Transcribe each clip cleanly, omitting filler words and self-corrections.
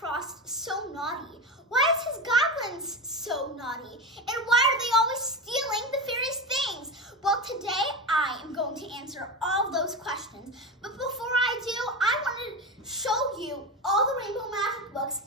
Frost so naughty? Why is his goblins so naughty? And why are they always stealing the fairies' things? Well, today I am going to answer all those questions. But before I do, I want to show you all the Rainbow Magic books.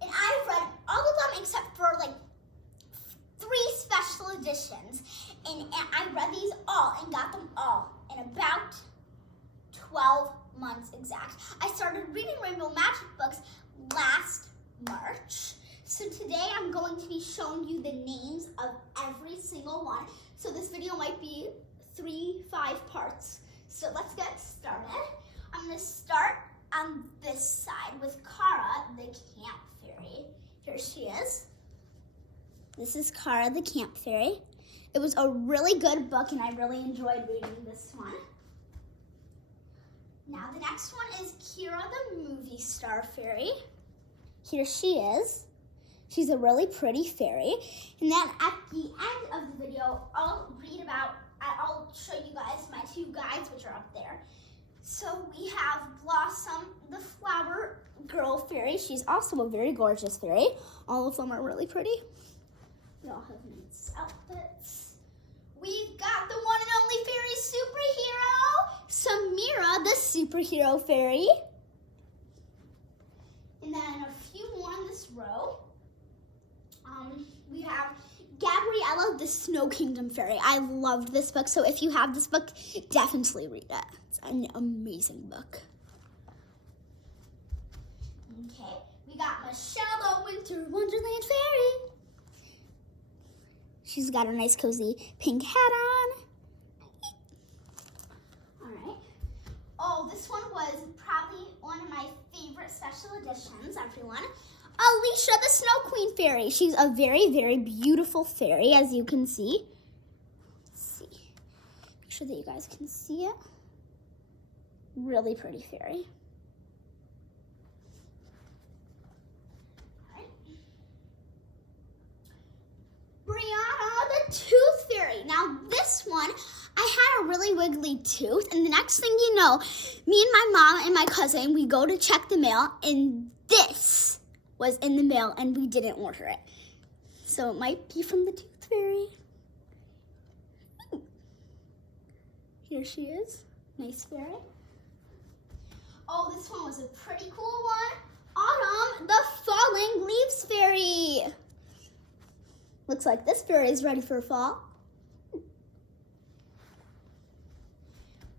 And I've read all of them except for like 3 special editions. And I read these all and got them all in about 12 months exact. I started reading Rainbow Magic books last March. So today I'm going to be showing you the names of every single one. So this video might be 3-5 parts. So let's get started. I'm going to start on this side with Cara, the Camp Fairy. Here she is. This is Cara, the Camp Fairy. It was a really good book and I really enjoyed reading this one. Now the next one is Cara, the Movie Star Fairy. Here she is. She's a really pretty fairy. And then at the end of the video, I'll show you guys my 2 guides, which are up there. So we have Blossom, the Flower Girl Fairy. She's also a very gorgeous fairy. All of them are really pretty. They all have nice outfits. We've got the one and only fairy superhero, Samira, the superhero fairy. And then a few more in this row. We have Gabriella, the Snow Kingdom Fairy. I loved this book, so if you have this book, definitely read it. It's an amazing book. Okay, we got Michelle, the Winter Wonderland Fairy. She's got a nice cozy pink hat on. All right. Oh, this one was probably one of my favorite special editions, everyone. Alicia, the Snow Queen Fairy. She's a very, very beautiful fairy, as you can see. Let's see. Make sure that you guys can see it. Really pretty fairy. All right. Brianna, the Tooth Fairy. Now, this one, I had a really wiggly tooth, and the next thing you know, me and my mom and my cousin, we go to check the mail, and this was in the mail and we didn't order it. So it might be from the Tooth Fairy. Here she is, nice fairy. Oh, this one was a pretty cool one. Autumn, the Falling Leaves Fairy. Looks like this fairy is ready for fall.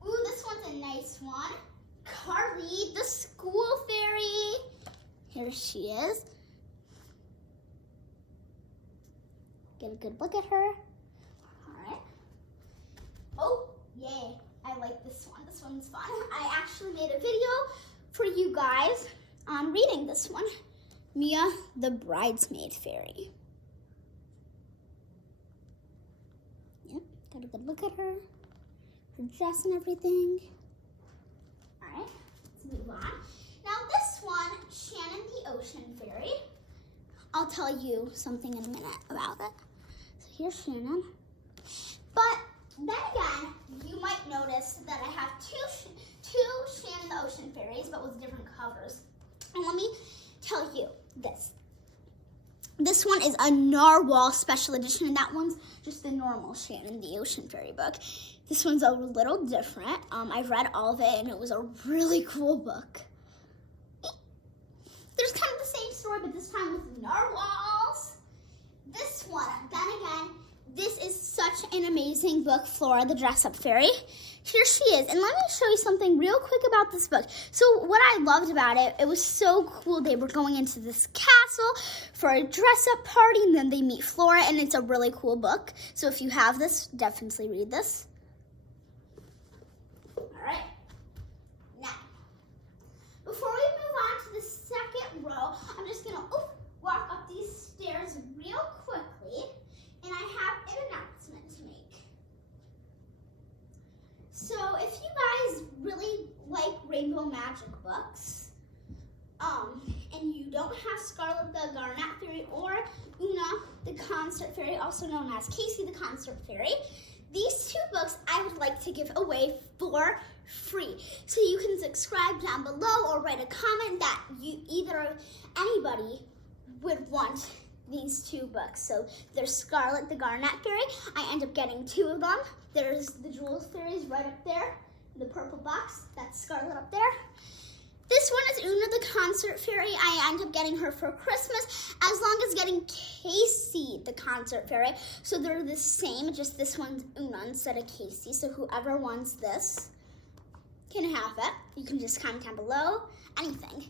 Ooh, this one's a nice one. Carly, the School Fairy. Here she is. Get a good look at her. All right. Oh, yay. I like this one. This one's fun. I actually made a video for you guys on reading this one. Mia, the Bridesmaid Fairy. Yep, got a good look at her. Her dress and everything. All right, let's move on. Now this one, Shannon the Ocean Fairy. I'll tell you something in a minute about it. So here's Shannon. But then again, you might notice that I have two Shannon the Ocean Fairies, but with different covers. And let me tell you this. This one is a Narwhal special edition, and that one's just the normal Shannon the Ocean Fairy book. This one's a little different. I've read all of it, and it was a really cool book. There's kind of the same story, but this time with narwhals. This one, then again, this is such an amazing book, Flora, the Dress-Up Fairy. Here she is, and let me show you something real quick about this book. So what I loved about it, it was so cool. They were going into this castle for a dress-up party, and then they meet Flora, and it's a really cool book. So if you have this, definitely read this. All right. Now, before we move on to the second row, I'm just going to walk up these stairs real quickly, and I have an announcement to make. So if you guys really like Rainbow Magic books, and you don't have Scarlet the Garnet Fairy or Una the Concert Fairy, also known as Casey the Concert Fairy, These 2 books I would like to give away for free. So you can subscribe down below or write a comment that anybody would want these 2 books. So there's Scarlet the Garnet Fairy. I end up getting 2 of them. There's the Jewels Fairies right up there, the purple box. That's Scarlet up there. This one is Una the Concert Fairy. I end up getting her for Christmas, as long as getting Casey the Concert Fairy. So they're the same, just this one's Una instead of Casey. So whoever wants this can have it. You can just comment down below, anything.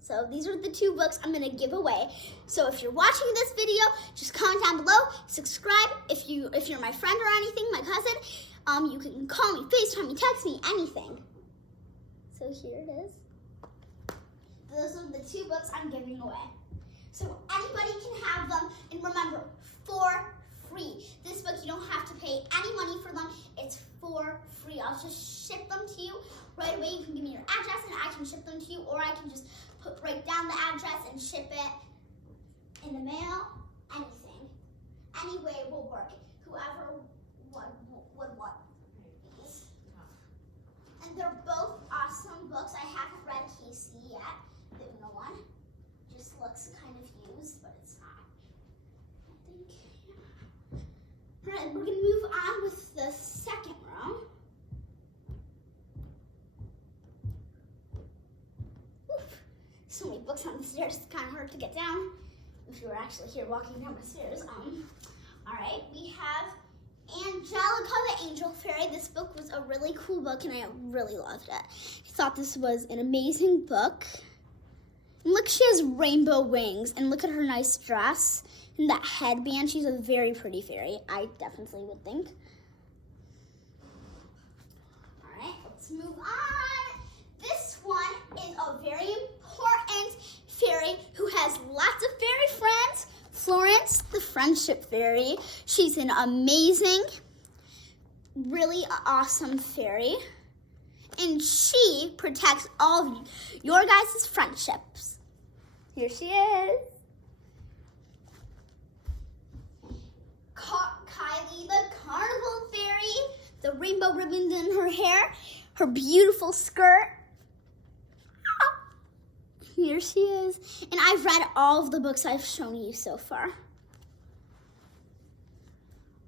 So these are the 2 books I'm gonna give away. So if you're watching this video, just comment down below, subscribe. If you're my friend or anything, my cousin, you can call me, FaceTime me, text me, anything. So here it is. Those are the 2 books I'm giving away. So anybody can have them, and remember, for free. This book, you don't have to pay any money for them. It's for free. I'll just ship them to you right away. You can give me your address and I can ship them to you, or I can just write down the address and ship it in the mail. Anything. Any way will work. Whoever would want these. And they're both awesome books. I haven't read Casey yet, the Una one. Just looks kind of used, but it's not. I think, yeah. All right, we're gonna move on with the second row. Oof. So many books on the stairs, it's kind of hard to get down. If you were actually here walking down the stairs. All right, we have Angelico the Angel Fairy. This book was a really cool book and I really loved it. I thought this was an amazing book. And look, she has rainbow wings and look at her nice dress and that headband. She's a very pretty fairy, I definitely would think. All right, let's move on. This one is a very important fairy who has lots of fairy friends. Florence, the Friendship Fairy. She's an amazing, really awesome fairy. And she protects all of your guys' friendships. Here she is. Kylie, the Carnival Fairy. The rainbow ribbons in her hair. Her beautiful skirt. Here she is. And I've read all of the books I've shown you so far.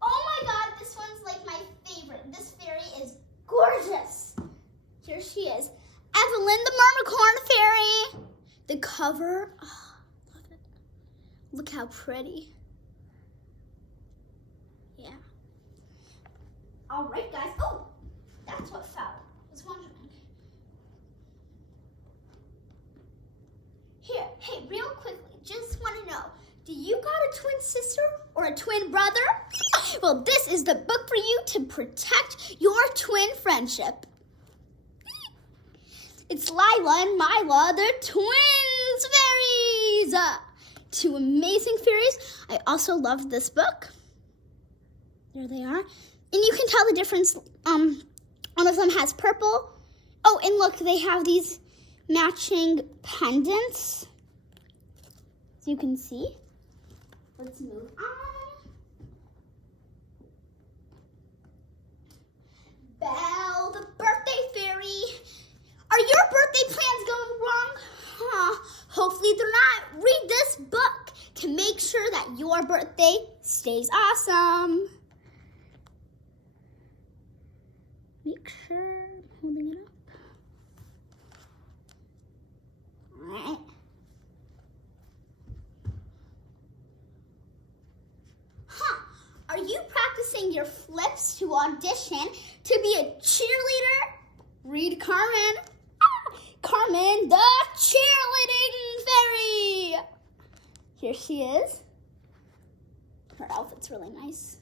Oh my God, this one's like my favorite. This fairy is gorgeous. Here she is. Evelyn, the Mermicorn Fairy. The cover, oh, love it. Look how pretty. Yeah. All right, guys. Oh, that's what fell. I was wondering. Here, hey, real quickly, just want to know, do you got a twin sister or a twin brother? Well, this is the book for you to protect your twin friendship. It's Lila and Mila, they're twins fairies. 2 amazing fairies. I also love this book. There they are. And you can tell the difference. One of them has purple. Oh, and look, they have these matching pendants, as you can see. Let's move on. Belle, the birthday fairy. Are your birthday plans going wrong? Hopefully they're not. Read this book to make sure that your birthday stays awesome. Make sure I'm holding it up. Alright. Are you practicing your flips to audition to be a cheerleader? Read Carmen. Carmen, the cheerleading fairy. Here she is. Her outfit's really nice.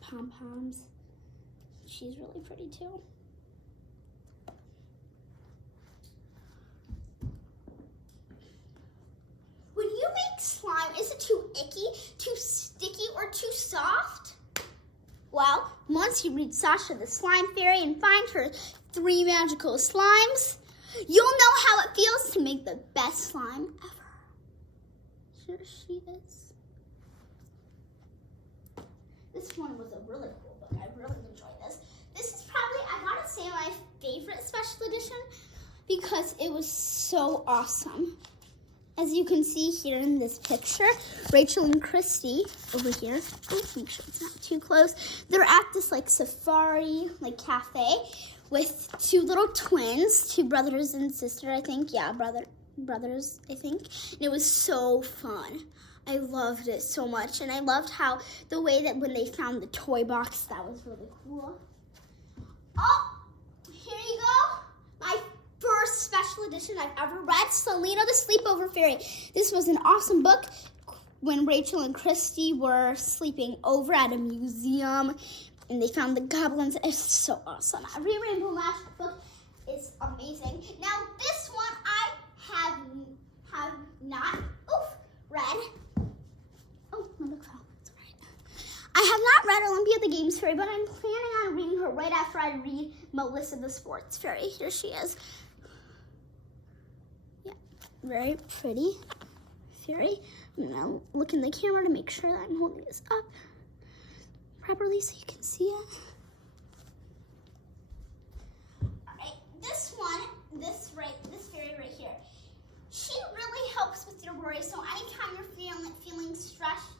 Pom-poms. She's really pretty too. When you make slime, is it too icky, too sticky, or too soft? Well, once you read Sasha the Slime Fairy and find her 3 magical slimes, you'll know how it feels to make the best slime ever. Here she is. This one was a really cool book. I really enjoyed this. This is probably, I gotta say, my favorite special edition because it was so awesome. As you can see here in this picture, Rachel and Christy over here. Oh, make sure it's not too close. They're at this like safari, like cafe with two little twins, two brothers and sister, I think. Yeah, brothers, I think. And it was so fun. I loved it so much. And I loved how the way that when they found the toy box, that was really cool. Oh, here you go. My first special edition I've ever read, Celina the Sleepover Fairy. This was an awesome book when Rachel and Christy were sleeping over at a museum and they found the goblins. It's so awesome. Every Rainbow Magic book is amazing. Now this one I have not read. Oh, my book fell. It's all right. I have not read Olympia the Games Fairy, but I'm planning on reading her right after I read Melissa the Sports Fairy. Here she is. Yeah, very pretty fairy. I'm gonna look in the camera to make sure that I'm holding this up properly so you can see it. All right, this one, this fairy right here, she really helps with your worries. So anytime you're feeling stressed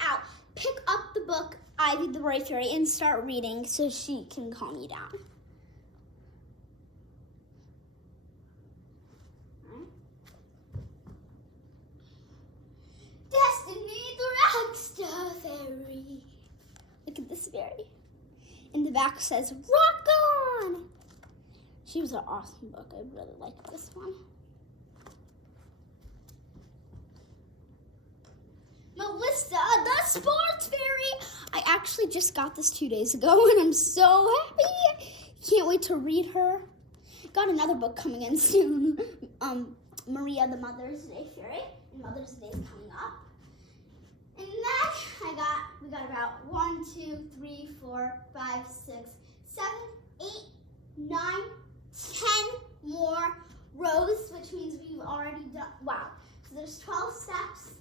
out, pick up the book Ivy the Worry Fairy and start reading so she can calm you down. Destiny the Rockstar Fairy. Look at this fairy. In the back says, rock on! She was an awesome book. I really like this one. Melissa the Sports Fairy. I actually just got this 2 days ago and I'm so happy. Can't wait to read her. Got another book coming in soon. Maria the Mother's Day Fairy. And Mother's Day is coming up. And then we got about 1, 2, 3, 4, 5, 6, 7, 8, 9, 10 more rows, which means we've already done, wow. So there's 12 steps.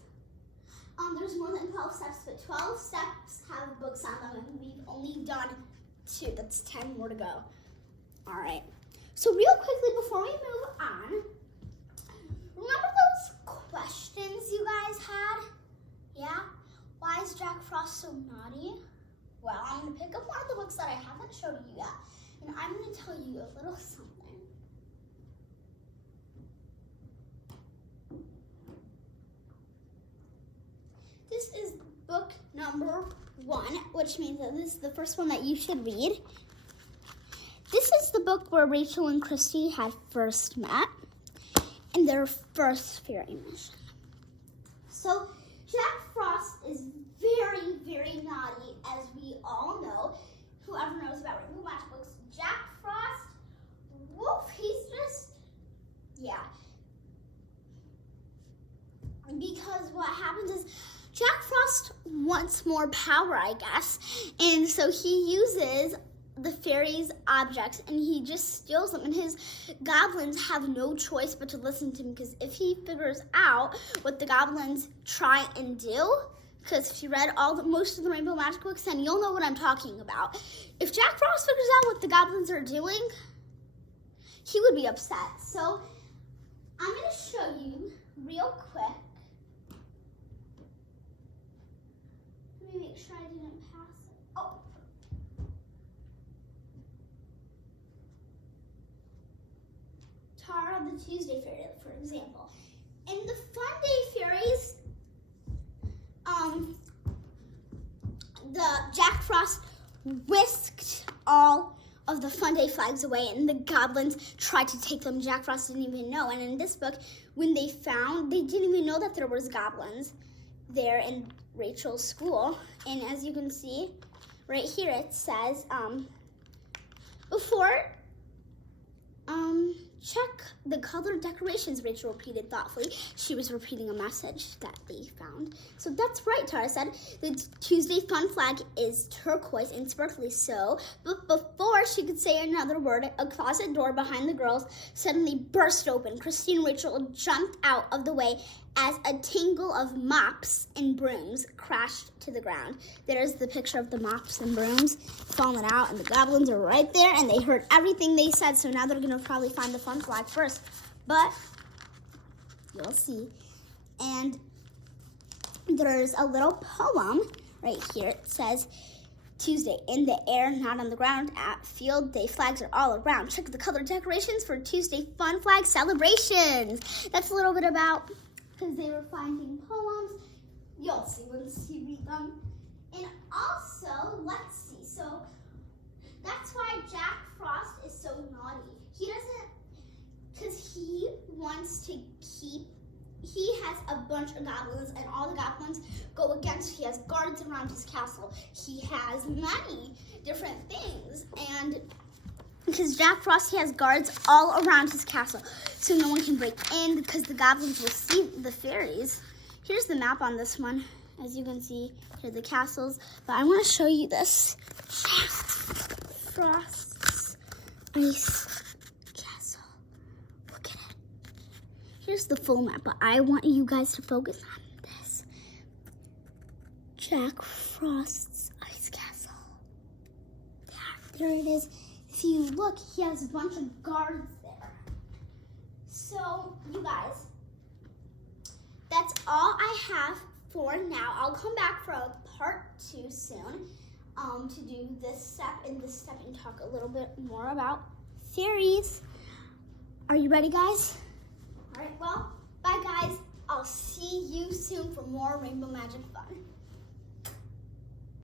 There's more than 12 steps, but 12 steps have books on them, and we've only done 2. That's 10 more to go. All right. So real quickly before we move on, remember those questions you guys had? Yeah? Why is Jack Frost so naughty? Well, I'm going to pick up one of the books that I haven't showed you yet, and I'm going to tell you a little something. This is book number 1, which means that this is the first one that you should read. This is the book where Rachel and Christy had first met in their first fairy mission. So Jack Frost is very, very naughty, as we all know. Whoever knows about Rainbow Magic books, Jack Frost, woof, he's just, yeah. Because what happens is Jack Frost wants more power, I guess, and so he uses the fairies' objects and he just steals them, and his goblins have no choice but to listen to him, because if he figures out what the goblins try and do, because if you read most of the Rainbow Magic books, then you'll know what I'm talking about. If Jack Frost figures out what the goblins are doing, he would be upset. So I'm going to show you real quick. Let me make sure I didn't pass it. Oh. Cara the Tuesday Fairy, for example. In the Fun Day Fairies, the Jack Frost whisked all of the Fun Day flags away, and the goblins tried to take them. Jack Frost didn't even know. And in this book, when they didn't even know that there was goblins there in Rachel's school. And as you can see right here, it says before check the colored decorations, Rachel repeated thoughtfully. She was repeating a message that they found. So that's right, Tara said. The Tuesday fun flag is turquoise and sparkly, so. But before she could say another word, a closet door behind the girls suddenly burst open. Christine and Rachel jumped out of the way as a tangle of mops and brooms crashed to the ground. There's the picture of the mops and brooms falling out, and the goblins are right there, and they heard everything they said, so now they're going to probably find the fun flag first. But you'll see. And there's a little poem right here. It says, Tuesday, in the air, not on the ground, at field day flags are all around. Check the color decorations for Tuesday fun flag celebrations. That's a little bit about, because they were finding poems. You'll see once you read them. And also, let's see, so that's why Jack Frost is so naughty. He doesn't, because he wants to keep, he has a bunch of goblins, and all the goblins go against, he has guards around his castle. He has many different things, and because Jack Frost, he has guards all around his castle, so no one can break in, because the goblins will see the fairies. Here's the map on this one. As you can see, here are the castles, but I want to show you this. Frost's ice castle. Look at it. Here's the full map, but I want you guys to focus on this. Jack Frost's ice castle. There it is. If you look, he has a bunch of guards there. So, you guys, that's all I have for now. I'll come back for a part 2 soon to do this step and talk a little bit more about fairies. Are you ready, guys? All right, well, bye, guys. I'll see you soon for more Rainbow Magic fun.